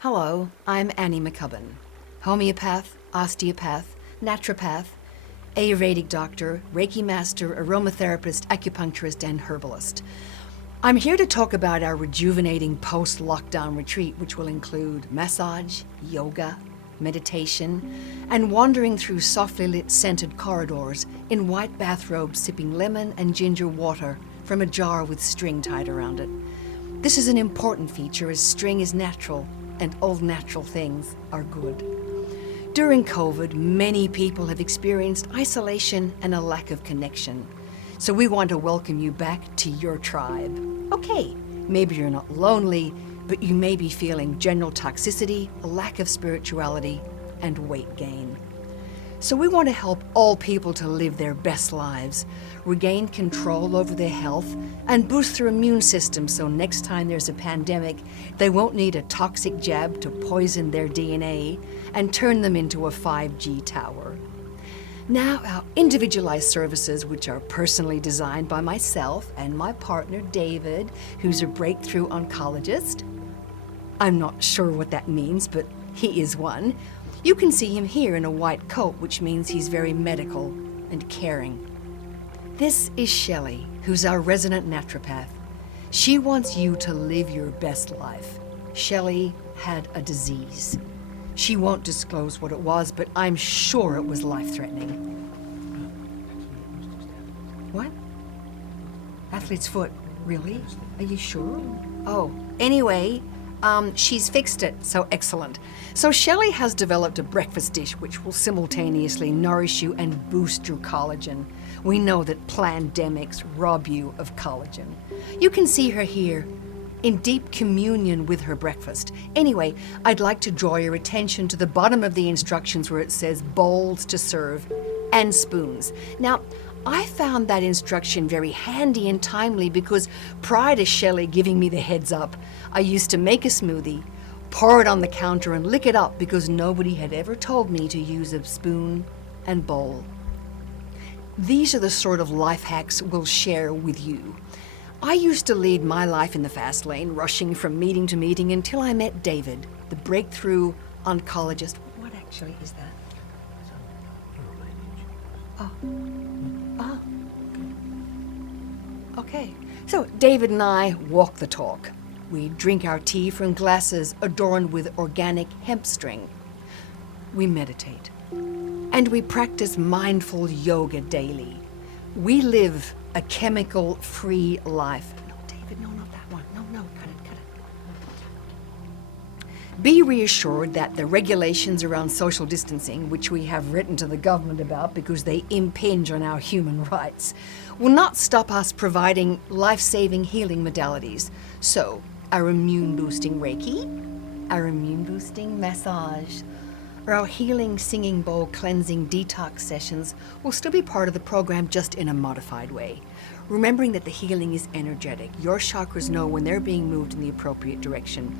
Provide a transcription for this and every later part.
Hello, I'm Annie McCubbin, homeopath, osteopath, naturopath, Ayurvedic doctor, Reiki master, aromatherapist, acupuncturist, and herbalist. I'm here to talk about our rejuvenating post-lockdown retreat, which will include massage, yoga, meditation, and wandering through softly lit scented corridors in white bathrobes sipping lemon and ginger water from a jar with string tied around it. This is an important feature as string is natural and all natural things are good. During COVID, many people have experienced isolation and a lack of connection. So we want to welcome you back to your tribe. Okay, maybe you're not lonely, but you may be feeling general toxicity, a lack of spirituality, and weight gain. So we want to help all people to live their best lives, regain control over their health, and boost their immune system so next time there's a pandemic, they won't need a toxic jab to poison their DNA and turn them into a 5G tower. Now, our individualized services, which are personally designed by myself and my partner David, who's a breakthrough oncologist. I'm not sure what that means, but he is one. You can see him here in a white coat, which means he's very medical and caring. This is Shelley, who's our resident naturopath. She wants you to live your best life. Shelley had a disease. She won't disclose what it was, but I'm sure it was life-threatening. What? Athlete's foot. Really? Are you sure? Oh, anyway, she's fixed it, so excellent. So Shelley has developed a breakfast dish which will simultaneously nourish you and boost your collagen. We know that plandemics rob you of collagen. You can see her here in deep communion with her breakfast. Anyway, I'd like to draw your attention to the bottom of the instructions where it says bowls to serve and spoons. Now, I found that instruction very handy and timely because prior to Shelley giving me the heads up, I used to make a smoothie, pour it on the counter and lick it up because nobody had ever told me to use a spoon and bowl. These are the sort of life hacks we'll share with you. I used to lead my life in the fast lane, rushing from meeting to meeting until I met David, the breakthrough oncologist. What actually is that? Oh. Oh. Okay. So David and I walk the talk. We drink our tea from glasses adorned with organic hemp string. We meditate. And we practice mindful yoga daily. We live a chemical-free life. No, David, no, not that one. No, cut it. Be reassured that the regulations around social distancing, which we have written to the government about because they impinge on our human rights, will not stop us providing life-saving healing modalities. So, our immune-boosting Reiki, our immune-boosting massage, or our healing singing bowl cleansing detox sessions will still be part of the program, just in a modified way. Remembering that the healing is energetic. Your chakras know when they're being moved in the appropriate direction.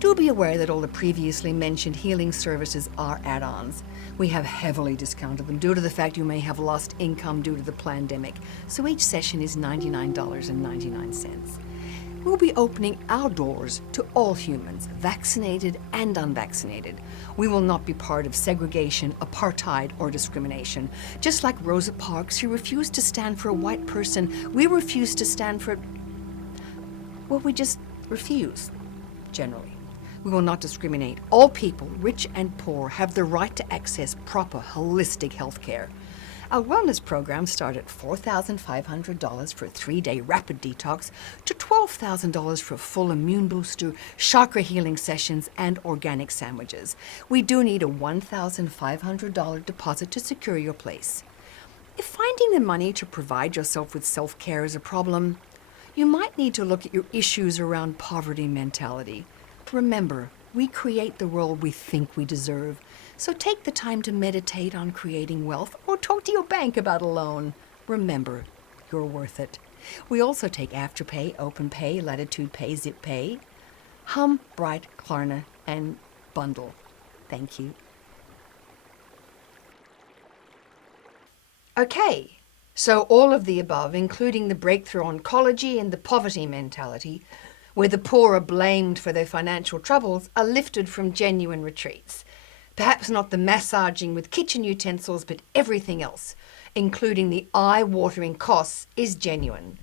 Do be aware that all the previously mentioned healing services are add-ons. We have heavily discounted them due to the fact you may have lost income due to the pandemic, so each session is $99.99. We'll be opening our doors to all humans, vaccinated and unvaccinated. We will not be part of segregation, apartheid, or discrimination. Just like Rosa Parks, who refused to stand for a white person, we refuse to stand for... Well, we just refuse, generally. We will not discriminate. All people, rich and poor, have the right to access proper, holistic health care. Our wellness programs start at $4,500 for a 3-day rapid detox to $12,000 for full immune booster, chakra healing sessions, and organic sandwiches. We do need a $1,500 deposit to secure your place. If finding the money to provide yourself with self-care is a problem, you might need to look at your issues around poverty mentality. Remember, we create the world we think we deserve. So take the time to meditate on creating wealth or talk to your bank about a loan. Remember, you're worth it. We also take Afterpay, OpenPay, Latitude Pay, Zip Pay, Hum, Bright, Klarna, and Bundle. Thank you. Okay, so all of the above, including the breakthrough oncology and the poverty mentality, where the poor are blamed for their financial troubles, are lifted from genuine retreats. Perhaps not the massaging with kitchen utensils, but everything else, including the eye-watering costs, is genuine.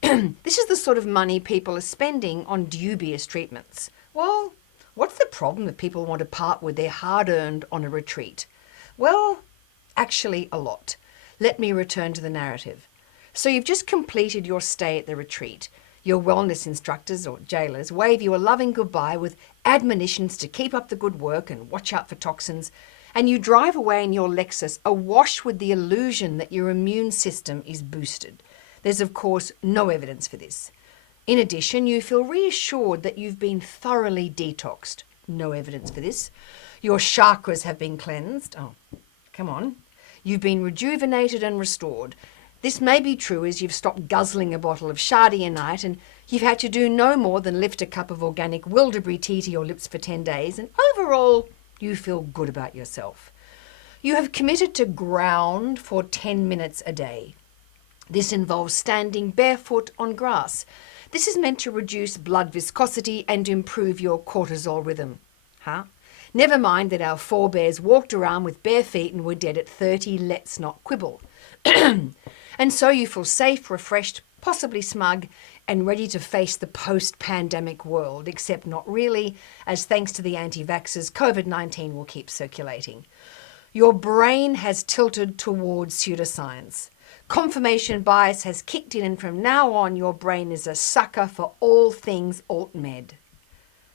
This is the sort of money people are spending on dubious treatments. Well, what's the problem if people want to part with their hard-earned on a retreat? Well, actually a lot. Let me return to the narrative. So you've just completed your stay at the retreat. Your wellness instructors or jailers wave you a loving goodbye with admonitions to keep up the good work and watch out for toxins, and you drive away in your Lexus awash with the illusion that your immune system is boosted. There's of course no evidence for this. In addition, you feel reassured that you've been thoroughly detoxed. No evidence for this. Your chakras have been cleansed. Oh, come on. You've been rejuvenated and restored. This may be true as you've stopped guzzling a bottle of Shardy a night and you've had to do no more than lift a cup of organic wildeberry tea to your lips for 10 days, and overall you feel good about yourself. You have committed to ground for 10 minutes a day. This involves standing barefoot on grass. This is meant to reduce blood viscosity and improve your cortisol rhythm. Never mind that our forebears walked around with bare feet and were dead at 30, let's not quibble. And so you feel safe, refreshed, possibly smug, and ready to face the post-pandemic world, except not really, as thanks to the anti-vaxxers, COVID-19 will keep circulating. Your brain has tilted towards pseudoscience. Confirmation bias has kicked in, and from now on your brain is a sucker for all things alt-med.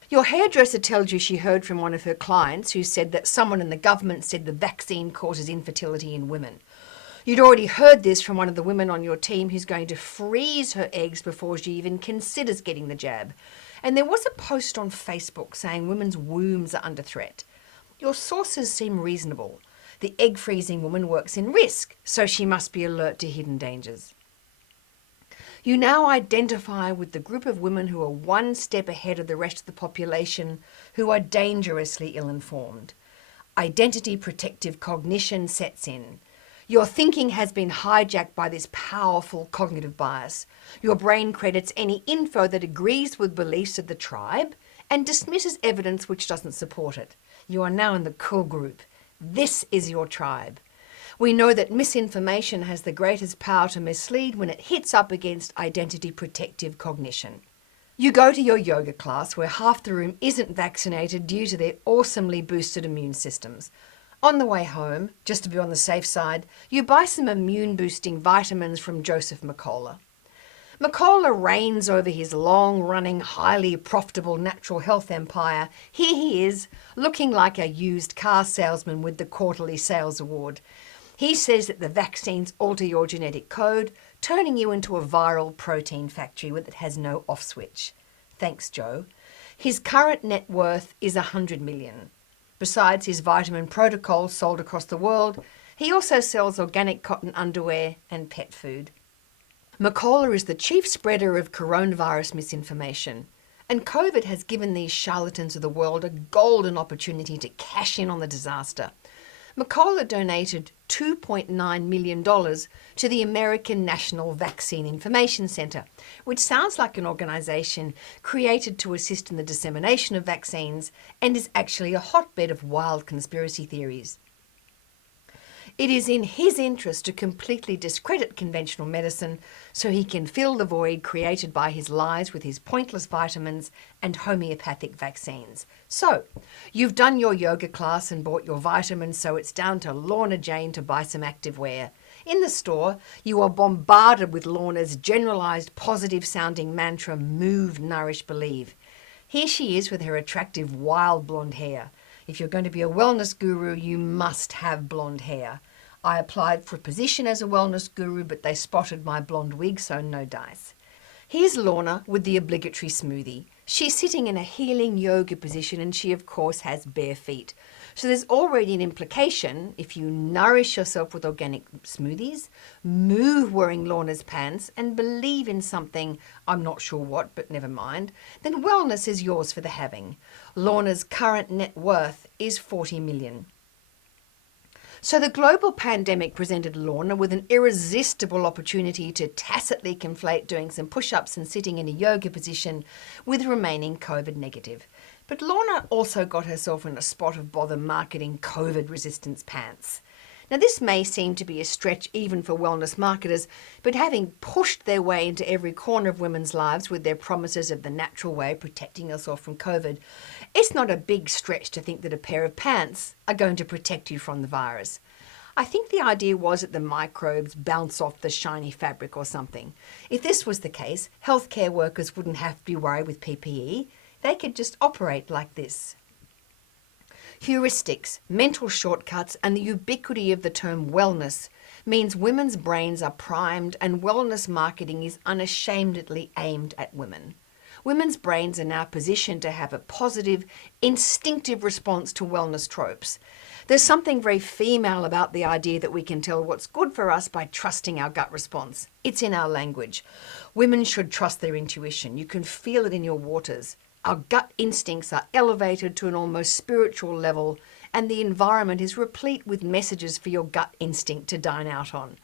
Your hairdresser tells you she heard from one of her clients who said that someone in the government said the vaccine causes infertility in women. You'd already heard this from one of the women on your team who's going to freeze her eggs before she even considers getting the jab. And there was a post on Facebook saying women's wombs are under threat. Your sources seem reasonable. The egg freezing woman works in risk, so she must be alert to hidden dangers. You now identify with the group of women who are one step ahead of the rest of the population who are dangerously ill-informed. Identity protective cognition sets in. Your thinking has been hijacked by this powerful cognitive bias. Your brain credits any info that agrees with beliefs of the tribe and dismisses evidence which doesn't support it. You are now in the cool group. This is your tribe. We know that misinformation has the greatest power to mislead when it hits up against identity protective cognition. You go to your yoga class where half the room isn't vaccinated due to their awesomely boosted immune systems. On the way home, just to be on the safe side, you buy some immune-boosting vitamins from Joseph McCullough. McCullough reigns over his long-running, highly profitable natural health empire. Here he is, looking like a used car salesman with the quarterly sales award. He says that the vaccines alter your genetic code, turning you into a viral protein factory that has no off switch. Thanks, Joe. His current net worth is $100 million. Besides his vitamin protocols sold across the world, he also sells organic cotton underwear and pet food. McCullough is the chief spreader of coronavirus misinformation, and COVID has given these charlatans of the world a golden opportunity to cash in on the disaster. McCullough donated $2.9 million to the American National Vaccine Information Center, which sounds like an organization created to assist in the dissemination of vaccines and is actually a hotbed of wild conspiracy theories. It is in his interest to completely discredit conventional medicine so he can fill the void created by his lies with his pointless vitamins and homeopathic vaccines. So, you've done your yoga class and bought your vitamins, so it's down to Lorna Jane to buy some activewear. In the store, you are bombarded with Lorna's generalized positive-sounding mantra, move, nourish, believe. Here she is with her attractive wild blonde hair. If you're going to be a wellness guru, you must have blonde hair. I applied for a position as a wellness guru, but they spotted my blonde wig, so no dice. Here's Lorna with the obligatory smoothie. She's sitting in a healing yoga position and she, of course, has bare feet. So there's already an implication if you nourish yourself with organic smoothies, move wearing Lorna's pants, and believe in something, I'm not sure what, but never mind, then wellness is yours for the having. Lorna's current net worth is $40 million. So the global pandemic presented Lorna with an irresistible opportunity to tacitly conflate doing some push-ups and sitting in a yoga position with remaining COVID negative. But Lorna also got herself in a spot of bother marketing COVID resistance pants. Now this may seem to be a stretch even for wellness marketers, but having pushed their way into every corner of women's lives with their promises of the natural way protecting yourself from COVID, it's not a big stretch to think that a pair of pants are going to protect you from the virus. I think the idea was that the microbes bounce off the shiny fabric or something. If this was the case, healthcare workers wouldn't have to be worried with PPE. They could just operate like this. Heuristics, mental shortcuts, and the ubiquity of the term wellness means women's brains are primed and wellness marketing is unashamedly aimed at women. Women's brains are now positioned to have a positive, instinctive response to wellness tropes. There's something very female about the idea that we can tell what's good for us by trusting our gut response. It's in our language. Women should trust their intuition. You can feel it in your waters. Our gut instincts are elevated to an almost spiritual level, and the environment is replete with messages for your gut instinct to dine out on.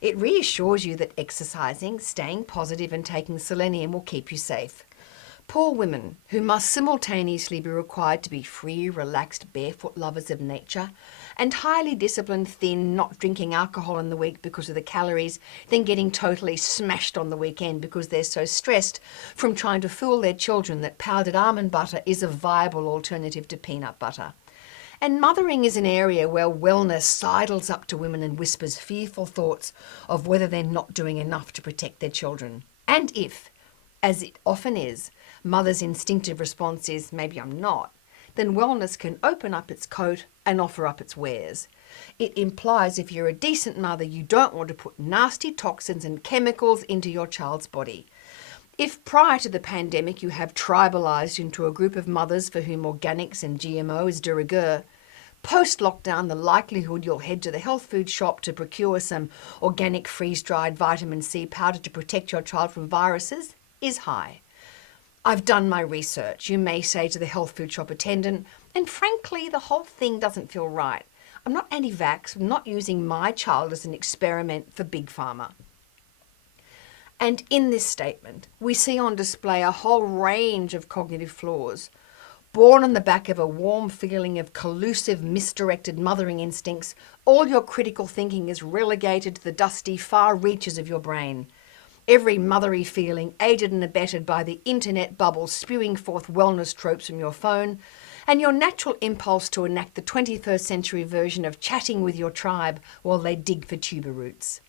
It reassures you that exercising, staying positive, and taking selenium will keep you safe. Poor women who must simultaneously be required to be free, relaxed, barefoot lovers of nature and highly disciplined, thin, not drinking alcohol in the week because of the calories, then getting totally smashed on the weekend because they're so stressed from trying to fool their children that powdered almond butter is a viable alternative to peanut butter. And mothering is an area where wellness sidles up to women and whispers fearful thoughts of whether they're not doing enough to protect their children. And if, as it often is, mother's instinctive response is, maybe I'm not, then wellness can open up its coat and offer up its wares. It implies if you're a decent mother, you don't want to put nasty toxins and chemicals into your child's body. If prior to the pandemic you have tribalized into a group of mothers for whom organics and GMO is de rigueur, post-lockdown the likelihood you'll head to the health food shop to procure some organic freeze-dried vitamin C powder to protect your child from viruses is high. I've done my research, you may say to the health food shop attendant, and frankly, the whole thing doesn't feel right. I'm not anti-vax, I'm not using my child as an experiment for Big Pharma. And in this statement, we see on display a whole range of cognitive flaws. Born on the back of a warm feeling of collusive, misdirected mothering instincts, all your critical thinking is relegated to the dusty far reaches of your brain. Every mothery feeling aided and abetted by the internet bubble spewing forth wellness tropes from your phone, and your natural impulse to enact the 21st century version of chatting with your tribe while they dig for tuber roots.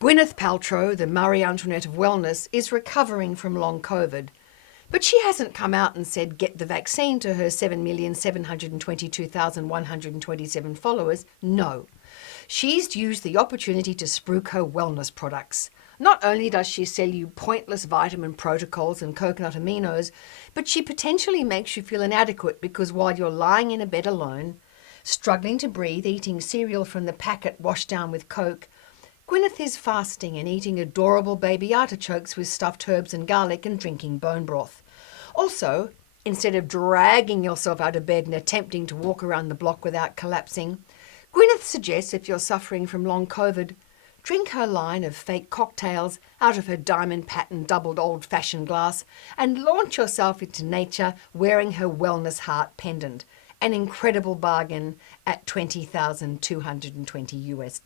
Gwyneth Paltrow, the Marie Antoinette of wellness, is recovering from long COVID, but she hasn't come out and said get the vaccine to her 7,722,127 followers. No. She's used the opportunity to spruik her wellness products. Not only does she sell you pointless vitamin protocols and coconut aminos, but she potentially makes you feel inadequate because while you're lying in a bed alone, struggling to breathe, eating cereal from the packet washed down with Coke, Gwyneth is fasting and eating adorable baby artichokes with stuffed herbs and garlic and drinking bone broth. Also, instead of dragging yourself out of bed and attempting to walk around the block without collapsing, Gwyneth suggests if you're suffering from long COVID, drink her line of fake cocktails out of her diamond-patterned doubled old-fashioned glass and launch yourself into nature wearing her wellness heart pendant, an incredible bargain at $20,220 US.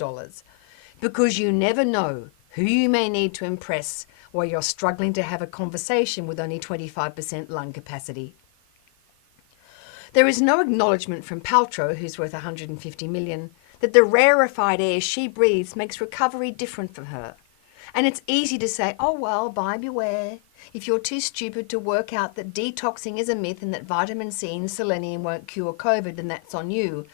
Because you never know who you may need to impress while you're struggling to have a conversation with only 25% lung capacity. There is no acknowledgement from Paltrow, who's worth $150 million, that the rarefied air she breathes makes recovery different for her. And it's easy to say, oh well, buy beware. If you're too stupid to work out that detoxing is a myth and that vitamin C and selenium won't cure COVID, then that's on you.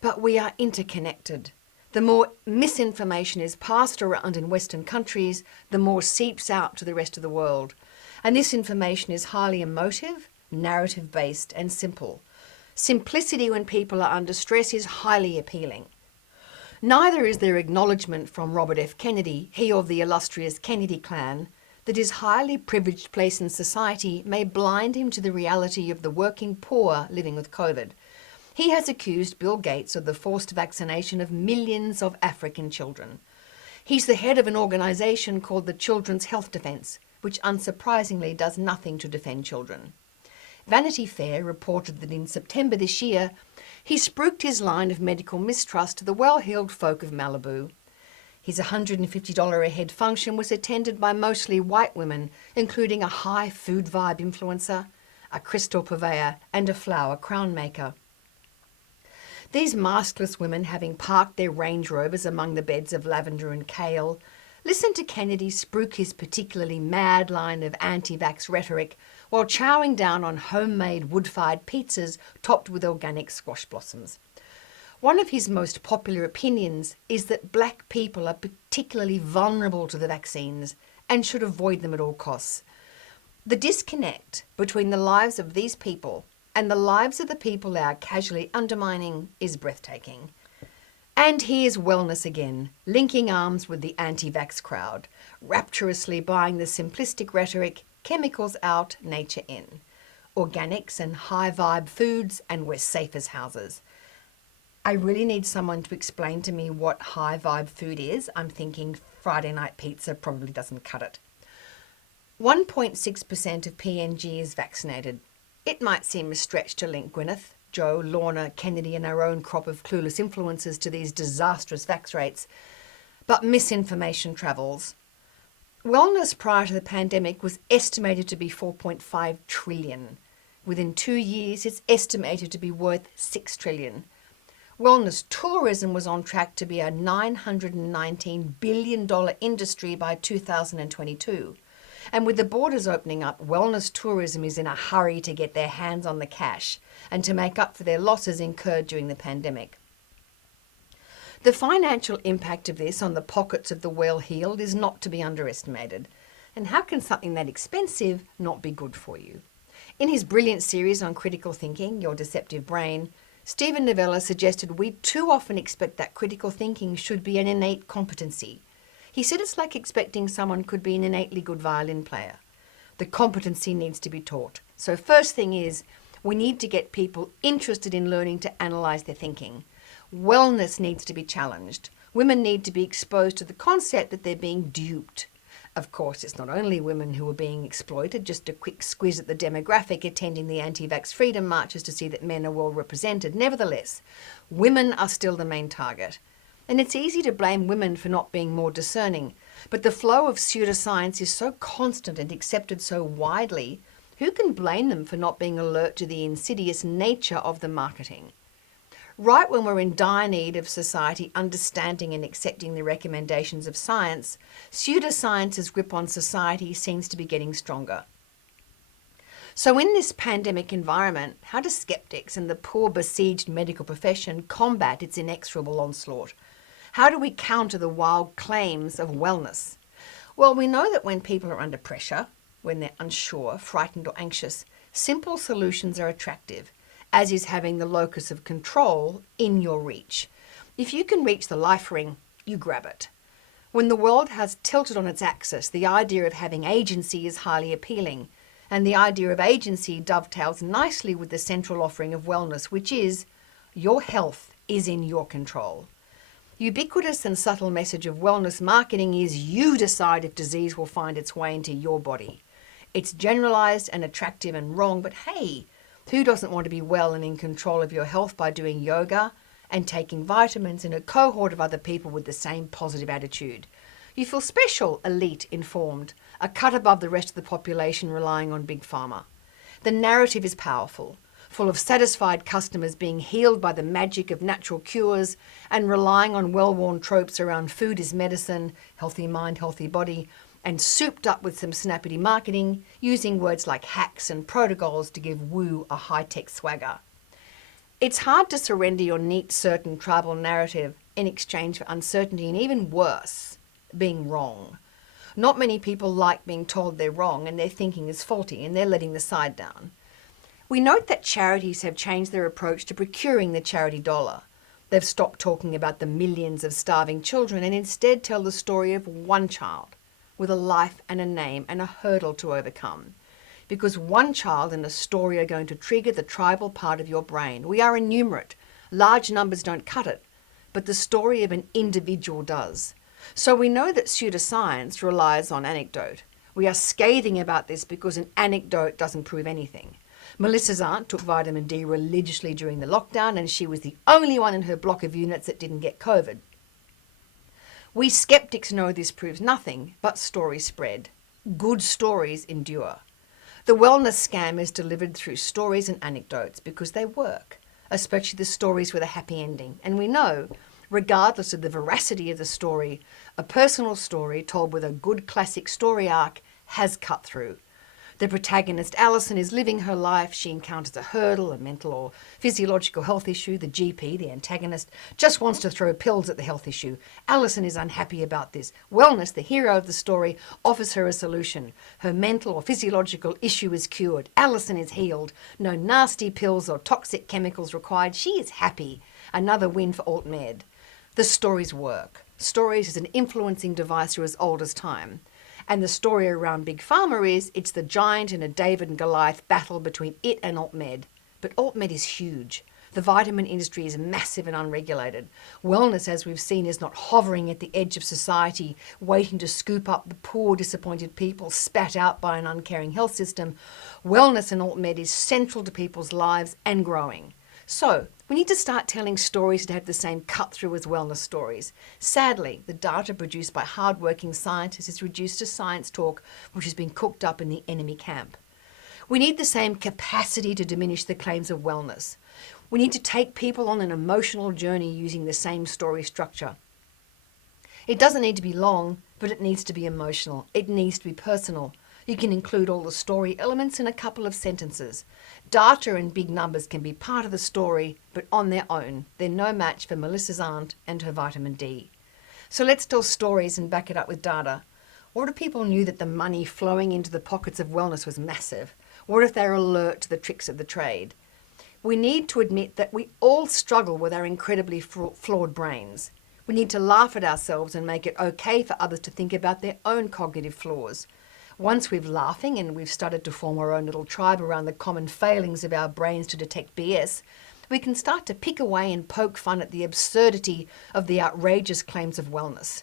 But we are interconnected. The more misinformation is passed around in Western countries, the more seeps out to the rest of the world. And this information is highly emotive, narrative-based, and simple. Simplicity when people are under stress is highly appealing. Neither is there acknowledgement from Robert F. Kennedy, he of the illustrious Kennedy clan, that his highly privileged place in society may blind him to the reality of the working poor living with COVID. He has accused Bill Gates of the forced vaccination of millions of African children. He's the head of an organisation called the Children's Health Defence, which unsurprisingly does nothing to defend children. Vanity Fair reported that in September this year, he spruiked his line of medical mistrust to the well-heeled folk of Malibu. His $150 a head function was attended by mostly white women, including a high food vibe influencer, a crystal purveyor, and a flower crown maker. These maskless women, having parked their Range Rovers among the beds of lavender and kale, listened to Kennedy spruik his particularly mad line of anti-vax rhetoric while chowing down on homemade wood-fired pizzas topped with organic squash blossoms. One of his most popular opinions is that black people are particularly vulnerable to the vaccines and should avoid them at all costs. The disconnect between the lives of these people and the lives of the people they are casually undermining is breathtaking. And here's wellness again, linking arms with the anti-vax crowd, rapturously buying the simplistic rhetoric, chemicals out, nature in, organics and high-vibe foods, and we're safe as houses. I really need someone to explain to me what high-vibe food is. I'm thinking Friday night pizza probably doesn't cut it. 1.6% of PNG is vaccinated. It might seem a stretch to link Gwyneth, Joe, Lorna, Kennedy and our own crop of clueless influencers to these disastrous vax rates, but misinformation travels. Wellness prior to the pandemic was estimated to be 4.5 trillion. Within 2 years, it's estimated to be worth 6 trillion. Wellness tourism was on track to be a $919 billion industry by 2022. And with the borders opening up, wellness tourism is in a hurry to get their hands on the cash and to make up for their losses incurred during the pandemic. The financial impact of this on the pockets of the well-heeled is not to be underestimated. And how can something that expensive not be good for you? In his brilliant series on critical thinking, Your Deceptive Brain, Stephen Novella suggested we too often expect that critical thinking should be an innate competency. He said it's like expecting someone could be an innately good violin player. The competency needs to be taught. So first thing is, we need to get people interested in learning to analyse their thinking. Wellness needs to be challenged. Women need to be exposed to the concept that they're being duped. Of course, it's not only women who are being exploited. Just a quick squiz at the demographic attending the anti-vax freedom marches to see that men are well represented. Nevertheless, women are still the main target. And it's easy to blame women for not being more discerning, but the flow of pseudoscience is so constant and accepted so widely, who can blame them for not being alert to the insidious nature of the marketing? Right when we're in dire need of society understanding and accepting the recommendations of science, pseudoscience's grip on society seems to be getting stronger. So in this pandemic environment, how do skeptics and the poor besieged medical profession combat its inexorable onslaught? How do we counter the wild claims of wellness? Well, we know that when people are under pressure, when they're unsure, frightened or anxious, simple solutions are attractive, as is having the locus of control in your reach. If you can reach the life ring, you grab it. When the world has tilted on its axis, the idea of having agency is highly appealing, and the idea of agency dovetails nicely with the central offering of wellness, which is your health is in your control. Ubiquitous and subtle message of wellness marketing is you decide if disease will find its way into your body. It's generalized and attractive and wrong, but hey, who doesn't want to be well and in control of your health by doing yoga and taking vitamins in a cohort of other people with the same positive attitude? You feel special, elite, informed, a cut above the rest of the population relying on big pharma. The narrative is powerful, full of satisfied customers being healed by the magic of natural cures and relying on well-worn tropes around food is medicine, healthy mind, healthy body, and souped up with some snappity marketing, using words like hacks and protocols to give woo a high-tech swagger. It's hard to surrender your neat, certain tribal narrative in exchange for uncertainty and even worse, being wrong. Not many people like being told they're wrong and their thinking is faulty and they're letting the side down. We note that charities have changed their approach to procuring the charity dollar. They've stopped talking about the millions of starving children and instead tell the story of one child with a life and a name and a hurdle to overcome. because one child in a story are going to trigger the tribal part of your brain. We are innumerate. Large numbers don't cut it, but the story of an individual does. So we know that pseudoscience relies on anecdote. We are scathing about this because an anecdote doesn't prove anything. Melissa's aunt took vitamin D religiously during the lockdown, and she was the only one in her block of units that didn't get COVID. We skeptics know this proves nothing, but stories spread. Good stories endure. The wellness scam is delivered through stories and anecdotes because they work, especially the stories with a happy ending. And we know, regardless of the veracity of the story, a personal story told with a good classic story arc has cut through. The protagonist, Alison, is living her life. She encounters a hurdle, a mental or physiological health issue. The GP, the antagonist, just wants to throw pills at the health issue. Alison is unhappy about this. Wellness, the hero of the story, offers her a solution. Her mental or physiological issue is cured. Alison is healed. No nasty pills or toxic chemicals required. She is happy. Another win for Alt Med. The stories work. Stories is an influencing device through as old as time. And the story around Big Pharma is it's the giant in a David and Goliath battle between it and Alt Med. But Alt Med is huge. The vitamin industry is massive and unregulated. Wellness, as we've seen, is not hovering at the edge of society, waiting to scoop up the poor, disappointed people spat out by an uncaring health system. Wellness and Alt Med is central to people's lives and growing. So, we need to start telling stories that have the same cut-through as wellness stories. Sadly, the data produced by hard-working scientists is reduced to science talk, which has been cooked up in the enemy camp. We need the same capacity to diminish the claims of wellness. We need to take people on an emotional journey using the same story structure. It doesn't need to be long, but it needs to be emotional. It needs to be personal. You can include all the story elements in a couple of sentences. Data and big numbers can be part of the story, but on their own, they're no match for Melissa's aunt and her vitamin D. So let's tell stories and back it up with data. What if people knew that the money flowing into the pockets of wellness was massive? What if they're alert to the tricks of the trade? We need to admit that we all struggle with our incredibly flawed brains. We need to laugh at ourselves and make it okay for others to think about their own cognitive flaws. Once we've laughing and we've started to form our own little tribe around the common failings of our brains to detect BS, we can start to pick away and poke fun at the absurdity of the outrageous claims of wellness.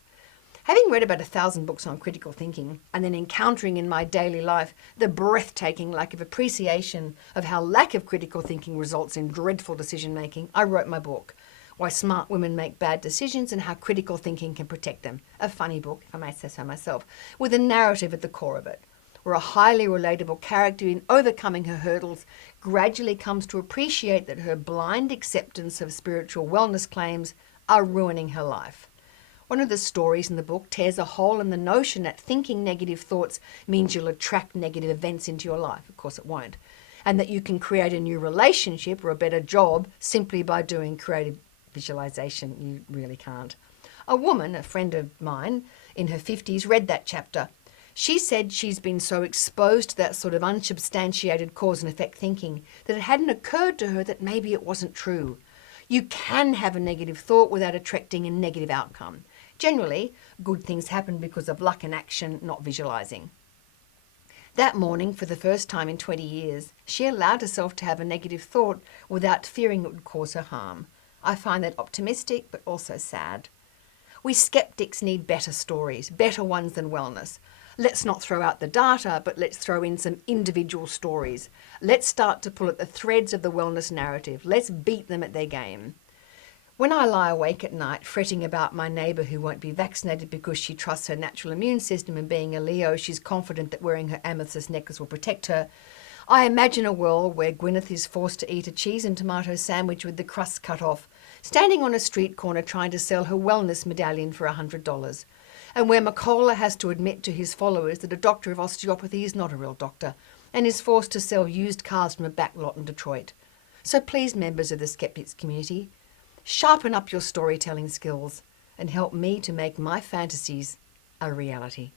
Having read about 1,000 books on critical thinking and then encountering in my daily life the breathtaking lack of appreciation of how lack of critical thinking results in dreadful decision making, I wrote my book, Why Smart Women Make Bad Decisions and How Critical Thinking Can Protect Them. A funny book, if I may say so myself, with a narrative at the core of it, where a highly relatable character in overcoming her hurdles gradually comes to appreciate that her blind acceptance of spiritual wellness claims are ruining her life. One of the stories in the book tears a hole in the notion that thinking negative thoughts means you'll attract negative events into your life. Of course it won't. And that you can create a new relationship or a better job simply by doing creative visualization. You really can't. A woman, a friend of mine in her 50s, read that chapter. She said she's been so exposed to that sort of unsubstantiated cause and effect thinking that it hadn't occurred to her that maybe it wasn't true. You can have a negative thought without attracting a negative outcome. Generally, good things happen because of luck and action, not visualizing. That morning, for the first time in 20 years, she allowed herself to have a negative thought without fearing it would cause her harm. I find that optimistic, but also sad. We skeptics need better stories, better ones than wellness. Let's not throw out the data, but let's throw in some individual stories. Let's start to pull at the threads of the wellness narrative. Let's beat them at their game. When I lie awake at night fretting about my neighbour who won't be vaccinated because she trusts her natural immune system, and being a Leo, she's confident that wearing her amethyst necklace will protect her, I imagine a world where Gwyneth is forced to eat a cheese and tomato sandwich with the crust cut off, standing on a street corner trying to sell her wellness medallion for $100, and where McCubbin has to admit to his followers that a doctor of osteopathy is not a real doctor, and is forced to sell used cars from a back lot in Detroit. So please, members of the Skeptics community, sharpen up your storytelling skills and help me to make my fantasies a reality.